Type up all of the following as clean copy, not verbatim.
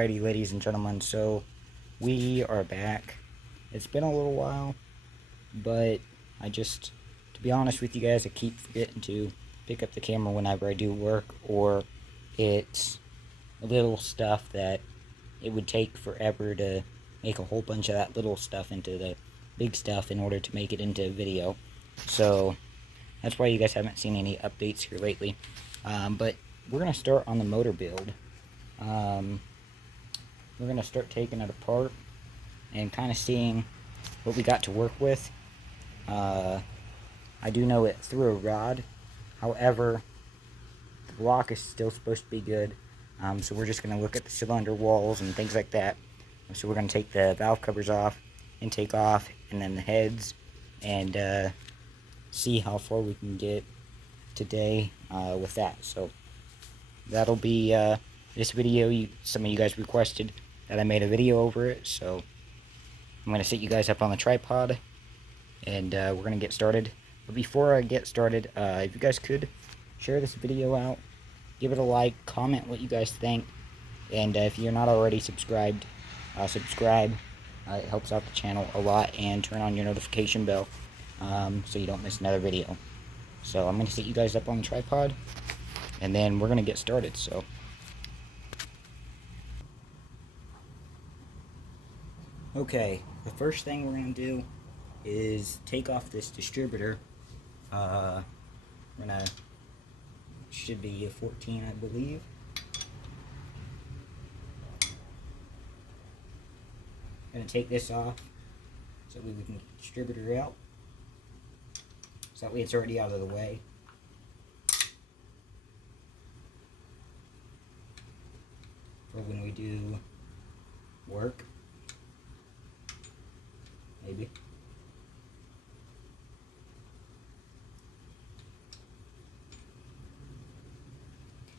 Alrighty, ladies and gentlemen, so we are back. It's been a little while, but to be honest with you guys, I keep forgetting to pick up the camera whenever I do work, or it's little stuff that it would take forever to make a whole bunch of that little stuff into the big stuff in order to make it into a video. So that's why you guys haven't seen any updates here lately. But we're going to start on the motor build. We're going to start taking it apart and kind of seeing what we got to work with. I do know it through a rod. However, the block is still supposed to be good. So we're just going to look at the cylinder walls and things like that. So we're going to take the valve covers off, intake off, and then the heads, and see how far we can get today with that. So that'll be this video. Some of you guys requested that I made a video over it, so I'm going to set you guys up on the tripod, and we're going to get started. But before I get started, if you guys could share this video out, give it a like, comment what you guys think, and if you're not already subscribed, subscribe. It helps out the channel a lot, and turn on your notification bell so you don't miss another video. So I'm going to set you guys up on the tripod, and then we're going to get started. So okay, the first thing we're going to do is take off this distributor. We're going to, should be a 14, I believe. Going to take this off so we can get the distributor out. So that way it's already out of the way. For when we do work. Maybe.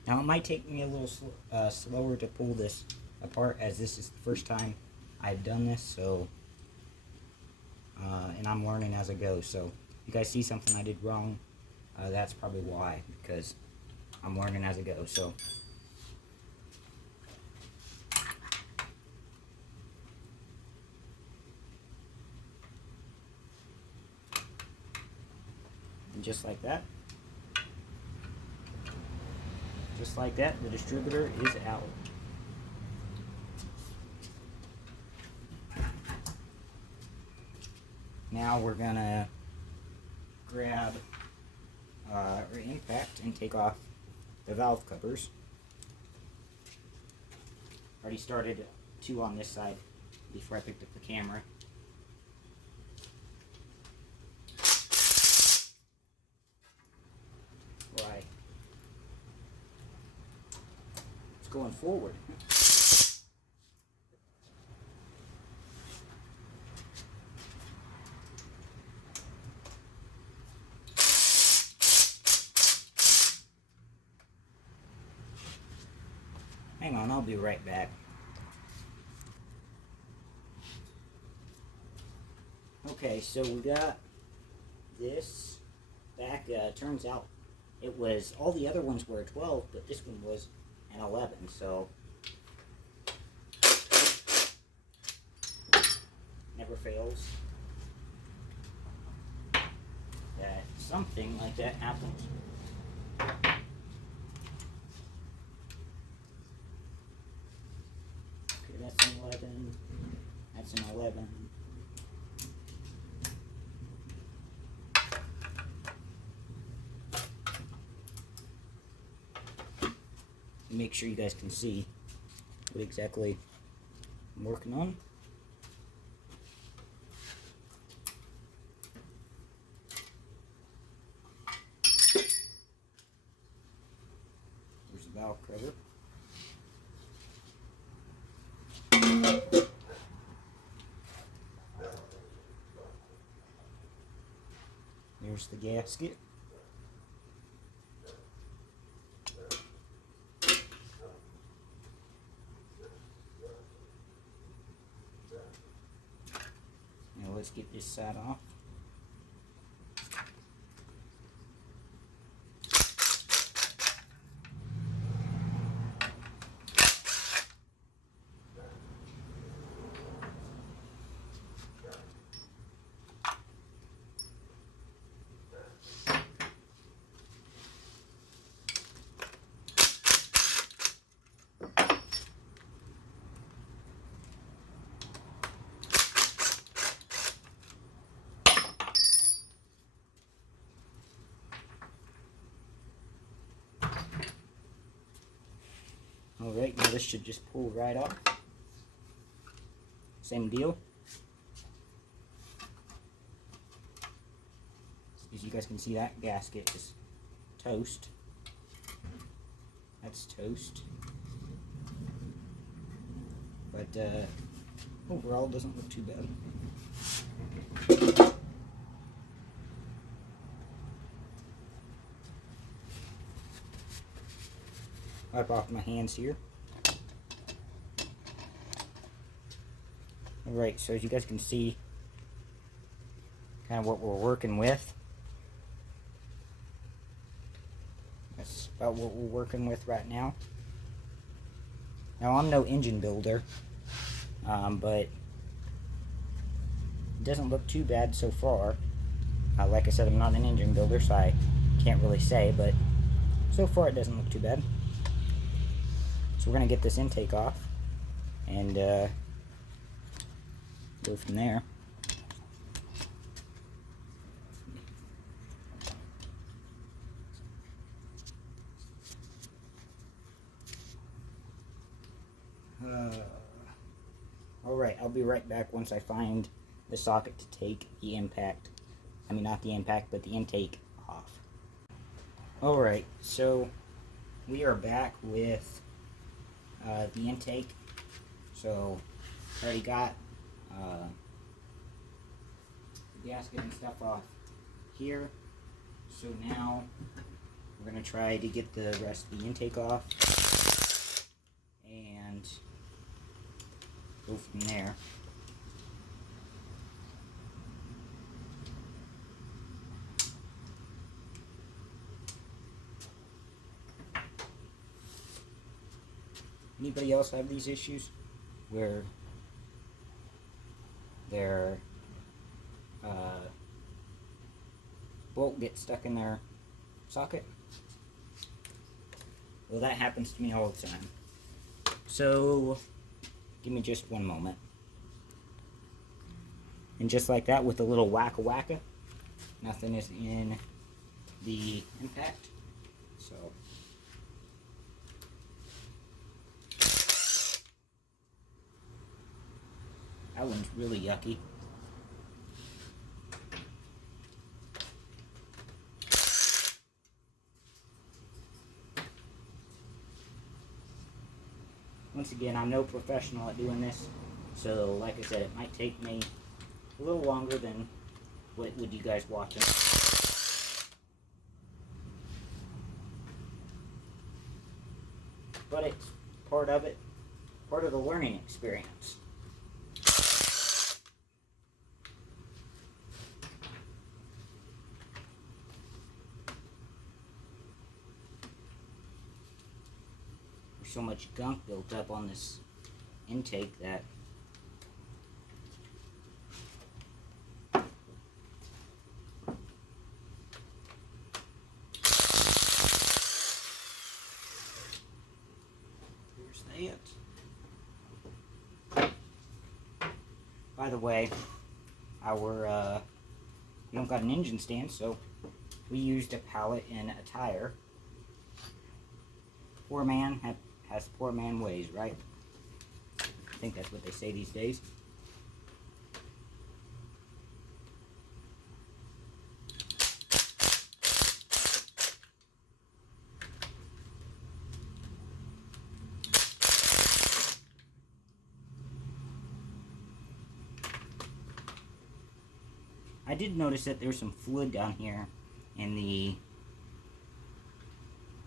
Now it might take me a little slower to pull this apart, as this is the first time I've done this, so and I'm learning as I go. So if you guys see something I did wrong, that's probably why, because I'm learning as I go. So and just like that, the distributor is out. Now we're gonna grab our impact and take off the valve covers. Already started 2 on this side before I picked up the camera. Right. It's going forward. Hang on, I'll be right back. Okay, so we got this back. Turns out it was, all the other ones were a 12, but this one was an 11, so never fails that something like that happens. That's an 11. That's an 11. Make sure you guys can see what exactly I'm working on. There's the valve cover. There's the gasket. Now let's get this side off. Alright, now this should just pull right off. Same deal. As you guys can see, that gasket is toast. That's toast. But overall, it doesn't look too bad. Wipe off my hands here. Alright, so as you guys can see, kind of what we're working with. That's about what we're working with right now. Now, I'm no engine builder, but it doesn't look too bad so far. Like I said, I'm not an engine builder, so I can't really say, but so far it doesn't look too bad. So we're going to get this intake off and go from there. Alright, I'll be right back once I find the socket to take the impact, not the impact, but the intake off. Alright, so we are back with the intake. So I already got the gasket and stuff off here. So now we're going to try to get the rest of the intake off and go from there. Anybody else have these issues where their bolt gets stuck in their socket? Well, that happens to me all the time. So give me just one moment. And just like that, with a little wacka-wacka, nothing is in the impact. So that one's really yucky. Once again, I'm no professional at doing this, so like I said, it might take me a little longer than what would you guys watching. But it's part of it, part of the learning experience. There's so much gunk built up on this intake that here's that. By the way, we don't got an engine stand, so we used a pallet and a tire. Poor man has poor man ways, right? I think that's what they say these days. I did notice that there's some fluid down here in the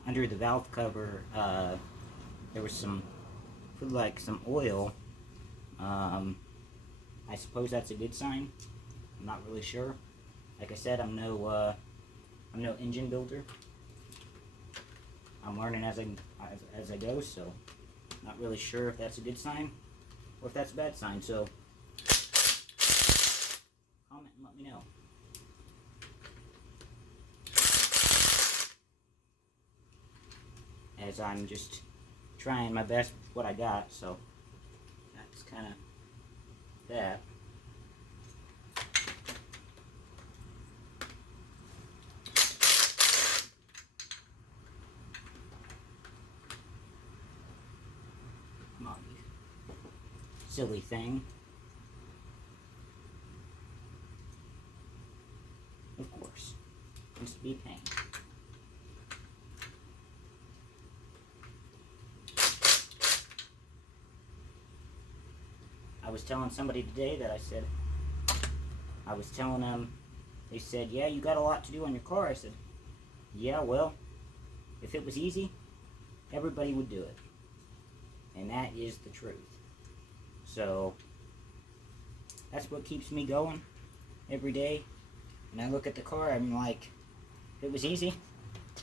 under the valve cover. There was some like some oil. I suppose that's a good sign. I'm not really sure. Like I said, I'm no engine builder. I'm learning as I go, so not really sure if that's a good sign or if that's a bad sign. So comment and let me know. As I'm just trying my best with what I got, so that's kind of that. silly thing. Of course, it's to be a pain. I was telling somebody today that I was telling them, they said, yeah, you got a lot to do on your car. I said, yeah, well, if it was easy, everybody would do it. And that is the truth. So, that's what keeps me going every day. When I look at the car, I'm like, if it was easy,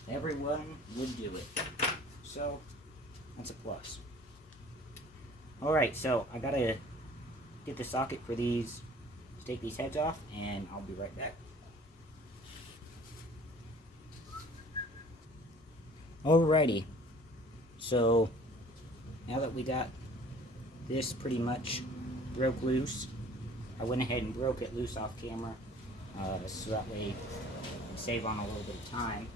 everyone would do it. So, that's a plus. Alright, so I gotta get the socket for these, take these heads off, and I'll be right back. Alrighty, so now that we got this pretty much broke loose, I went ahead and broke it loose off camera, so that way we save on a little bit of time.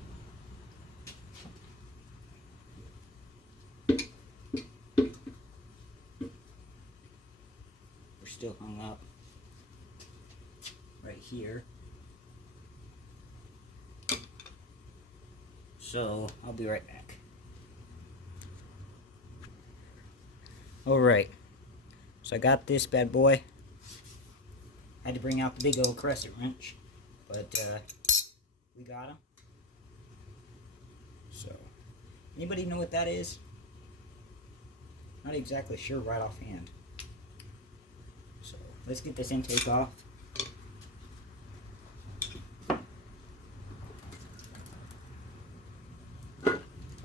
We're still hung up right here. So, I'll be right back. Alright, so I got this bad boy. Had to bring out the big old crescent wrench, but we got him. So, anybody know what that is? Not exactly sure right offhand. So, let's get this intake off.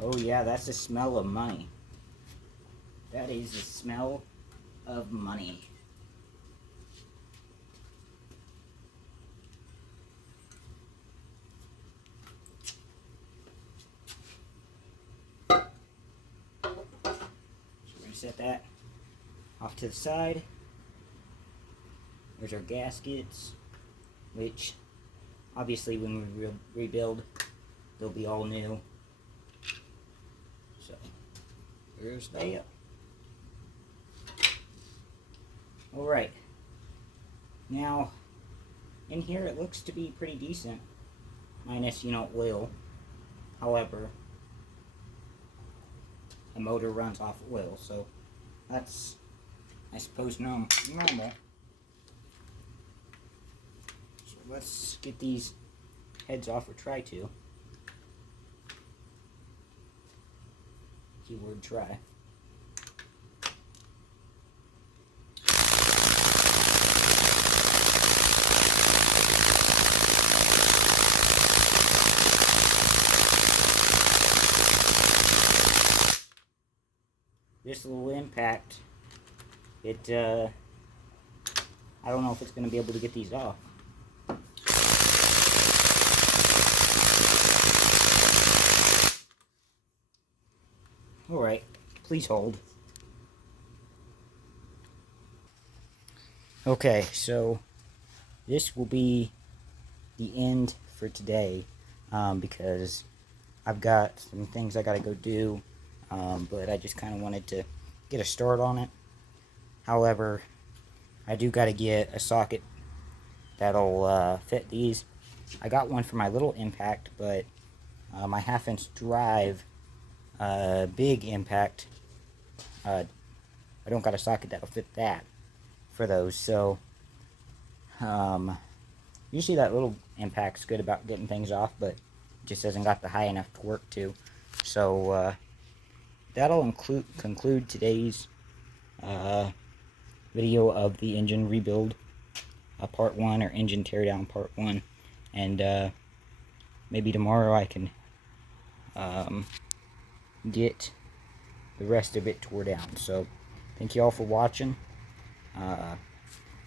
Oh yeah, that's the smell of money. That is the smell of money. So we're going to set that off to the side. There's our gaskets, which obviously when we rebuild, they'll be all new. So, there's that. Alright, now in here it looks to be pretty decent, minus, oil. However, the motor runs off oil, so that's, I suppose, normal. So let's get these heads off, or try to. Keyword try. This little impact, I don't know if it's going to be able to get these off. Alright, please hold. Okay, so this will be the end for today, because I've got some things I got to go do. But I just kind of wanted to get a start on it. However, I do got to get a socket that'll fit these. I got one for my little impact, but my 1/2-inch drive, big impact, I don't got a socket that'll fit that for those. So usually that little impact's good about getting things off, but it just hasn't got the high enough torque to. So that'll conclude today's video of the engine rebuild, part 1, or engine teardown part 1. And maybe tomorrow I can get the rest of it tore down. So thank you all for watching.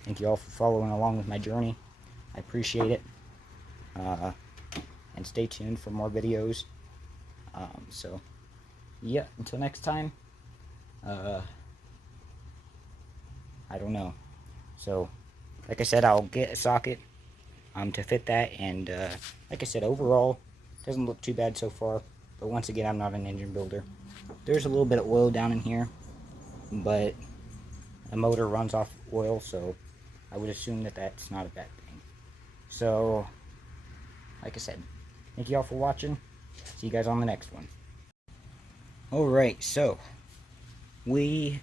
Thank you all for following along with my journey. I appreciate it. And stay tuned for more videos. So yeah, until next time, I don't know. So, like I said, I'll get a socket to fit that, and like I said, overall, doesn't look too bad so far, but once again, I'm not an engine builder. There's a little bit of oil down in here, but a motor runs off oil, so I would assume that that's not a bad thing. So, like I said, thank you all for watching. See you guys on the next one. Alright, so we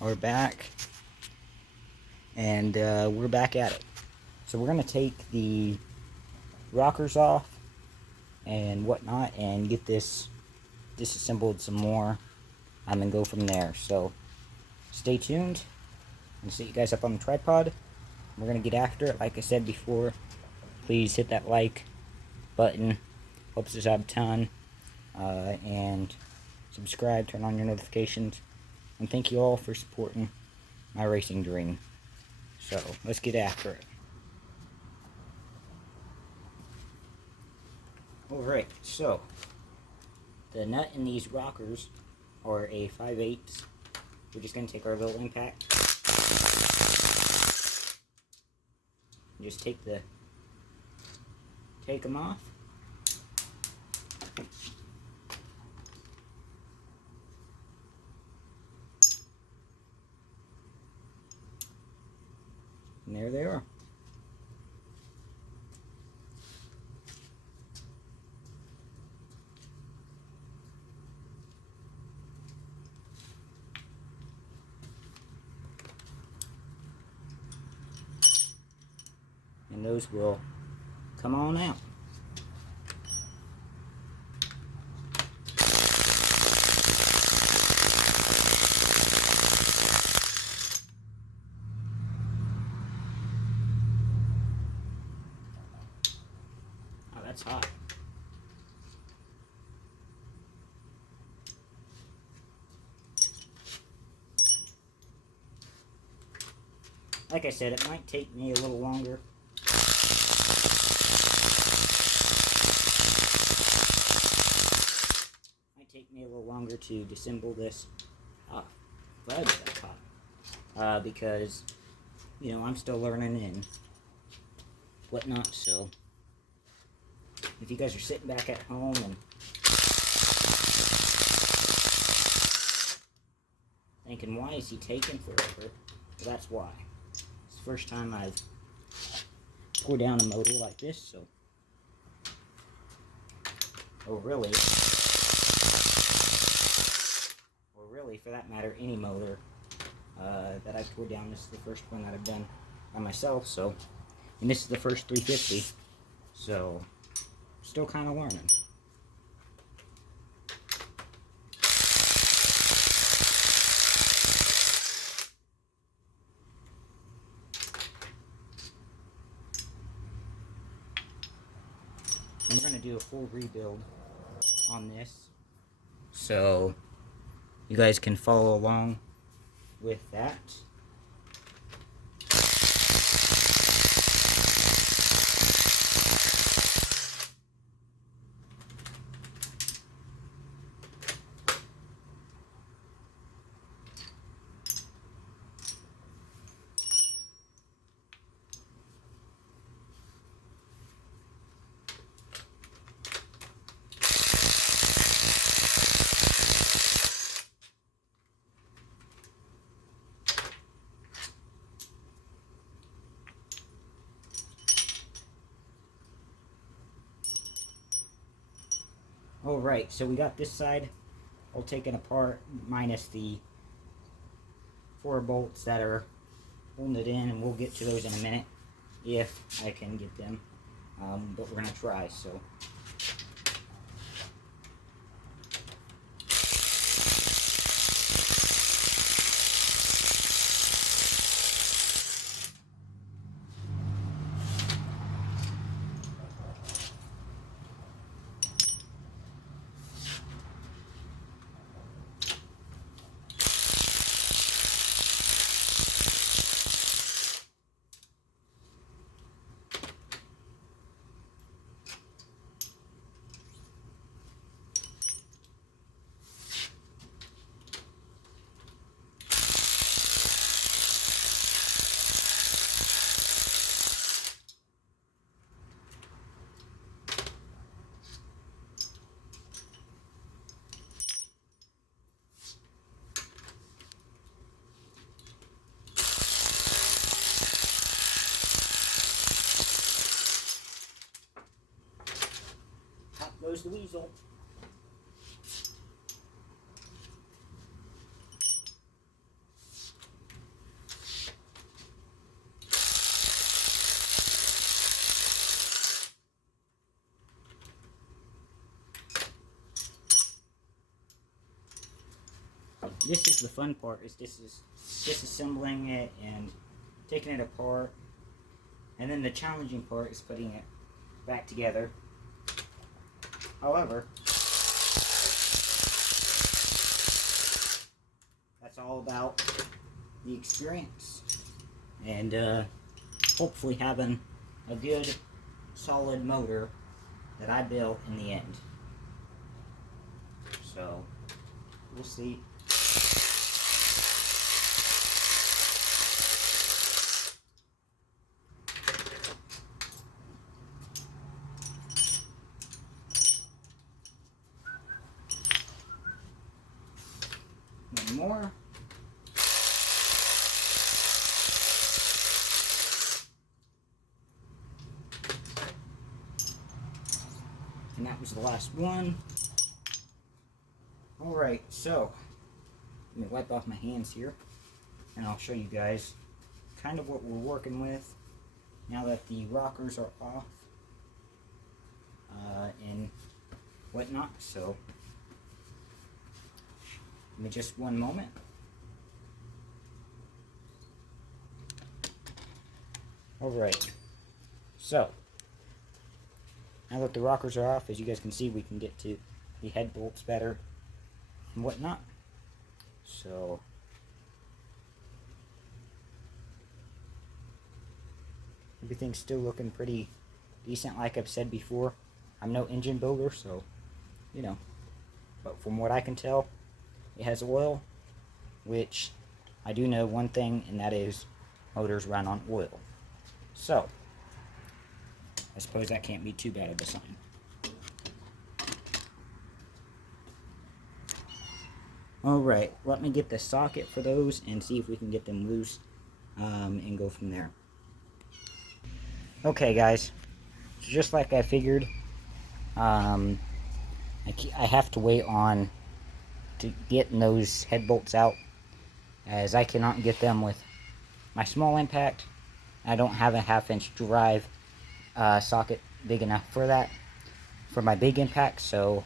are back, and we're back at it. So we're going to take the rockers off and whatnot and get this disassembled some more and go from there. So stay tuned. I'm going to set you guys up on the tripod. We're going to get after it. Like I said before, please hit that like button. Helps us out a ton. And subscribe, turn on your notifications. And thank you all for supporting my racing dream. So let's get after it. Alright, so the nut in these rockers are a 5/8. We're just going to take our little impact. Just take them off. And there they are. And those will come on out. Oh, that's hot. Like I said, it might take me a little longer. To disassemble this. Glad that's hot. Because, you know, I'm still learning and whatnot, so if you guys are sitting back at home and thinking, why is he taking forever? Well, that's why. It's the first time I've poured down a motor like this, so. Really, for that matter, any motor that I've poured down. This is the first one that I've done by myself, so, and this is the first 350, so, still kind of learning. And we're going to do a full rebuild on this, so you guys can follow along with that. Alright, so we got this side all taken apart, minus the 4 bolts that are holding it in, and we'll get to those in a minute, if I can get them, but we're going to try, so. goes the weasel. This is the fun part, is disassembling it and taking it apart. And then the challenging part is putting it back together. However, that's all about the experience. And hopefully having a good, solid motor that I built in the end. So, we'll see. One more. And that was the last one. Alright, so let me wipe off my hands here and I'll show you guys kind of what we're working with now that the rockers are off and whatnot. So give me just one moment. Alright, so now that the rockers are off, as you guys can see, we can get to the head bolts better and whatnot. So everything's still looking pretty decent. Like I've said before, I'm no engine builder, so you know, but from what I can tell, it has oil, which I do know one thing, and that is motors run on oil. So I suppose that can't be too bad of a sign. Alright, let me get the socket for those and see if we can get them loose and go from there. Okay guys, so just like I figured, I have to wait on to getting those head bolts out, as I cannot get them with my small impact. I don't have a 1/2-inch drive socket big enough for that, for my big impact, so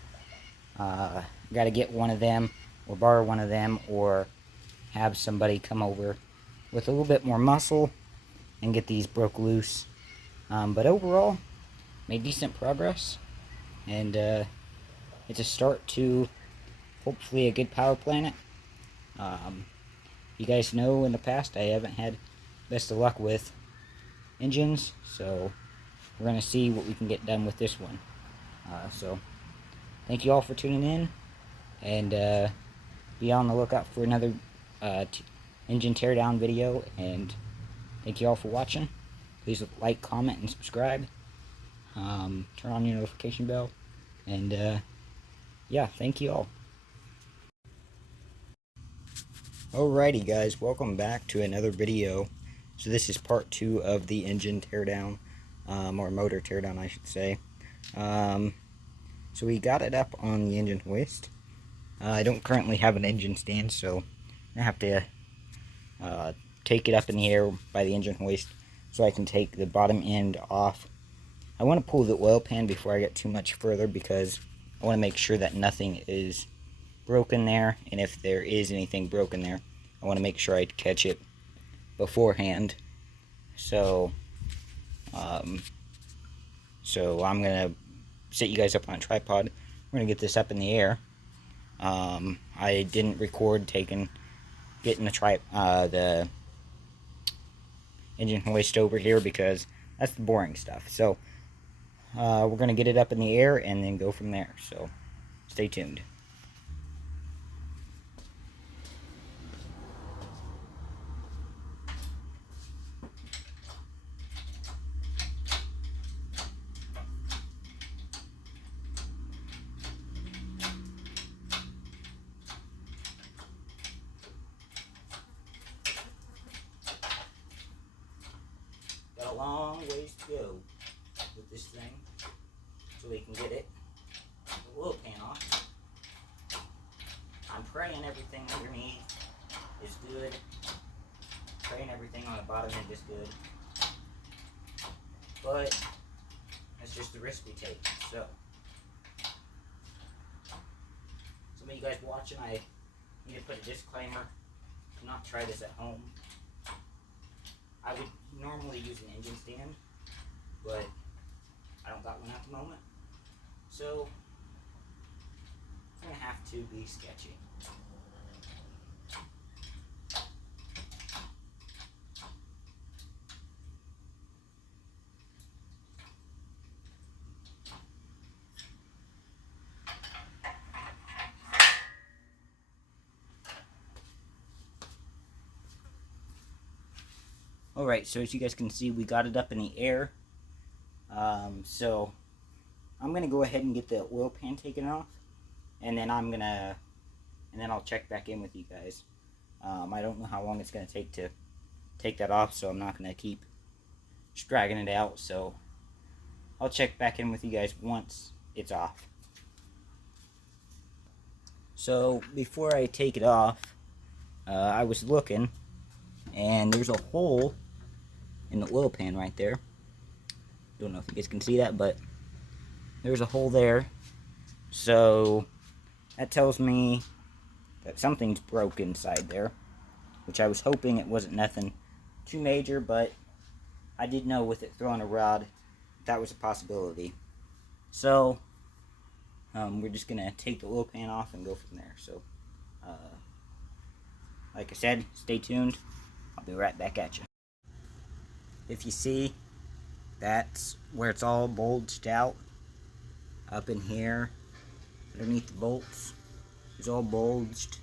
got to get one of them or borrow one of them or have somebody come over with a little bit more muscle and get these broke loose. But overall, made decent progress, and it's a start to hopefully a good power planet. You guys know in the past I haven't had best of luck with engines, so we're going to see what we can get done with this one. So thank you all for tuning in, and be on the lookout for another engine teardown video, and thank you all for watching. Please like, comment, and subscribe. Turn on your notification bell, and yeah, thank you all. Alrighty guys, welcome back to another video. So this is part 2 of the engine teardown, or motor teardown I should say. So we got it up on the engine hoist. I don't currently have an engine stand, so I have to take it up in the air by the engine hoist so I can take the bottom end off. I want to pull the oil pan before I get too much further, because I want to make sure that nothing is broken there, and if there is anything broken there, I want to make sure I catch it beforehand. So I'm gonna set you guys up on a tripod. We're gonna get this up in the air. I didn't record getting the engine hoist over here, because that's the boring stuff. So we're gonna get it up in the air and then go from there. So stay tuned. Got a long ways to go with this thing, so we can get it praying everything underneath is good. Praying everything on the bottom end is good. But that's just the risk we take. So, some of you guys watching, I need to put a disclaimer. Do not try this at home. I would normally use an engine stand, but I don't got one at the moment. So, it's going to have to be sketchy. Alright, so as you guys can see, we got it up in the air. So I'm gonna go ahead and get the oil pan taken off, and then I'll check back in with you guys. I don't know how long it's gonna take to take that off, so I'm not gonna keep dragging it out. So I'll check back in with you guys once it's off. So before I take it off, I was looking, and there's a hole in the oil pan right there. Don't know if you guys can see that, but there's a hole there. So that tells me that something's broke inside there, which I was hoping it wasn't nothing too major, but I did know with it throwing a rod, that was a possibility. So we're just gonna take the oil pan off and go from there. So like I said, stay tuned. I'll be right back at you. If you see, that's where it's all bulged out. Up in here, underneath the bolts, it's all bulged.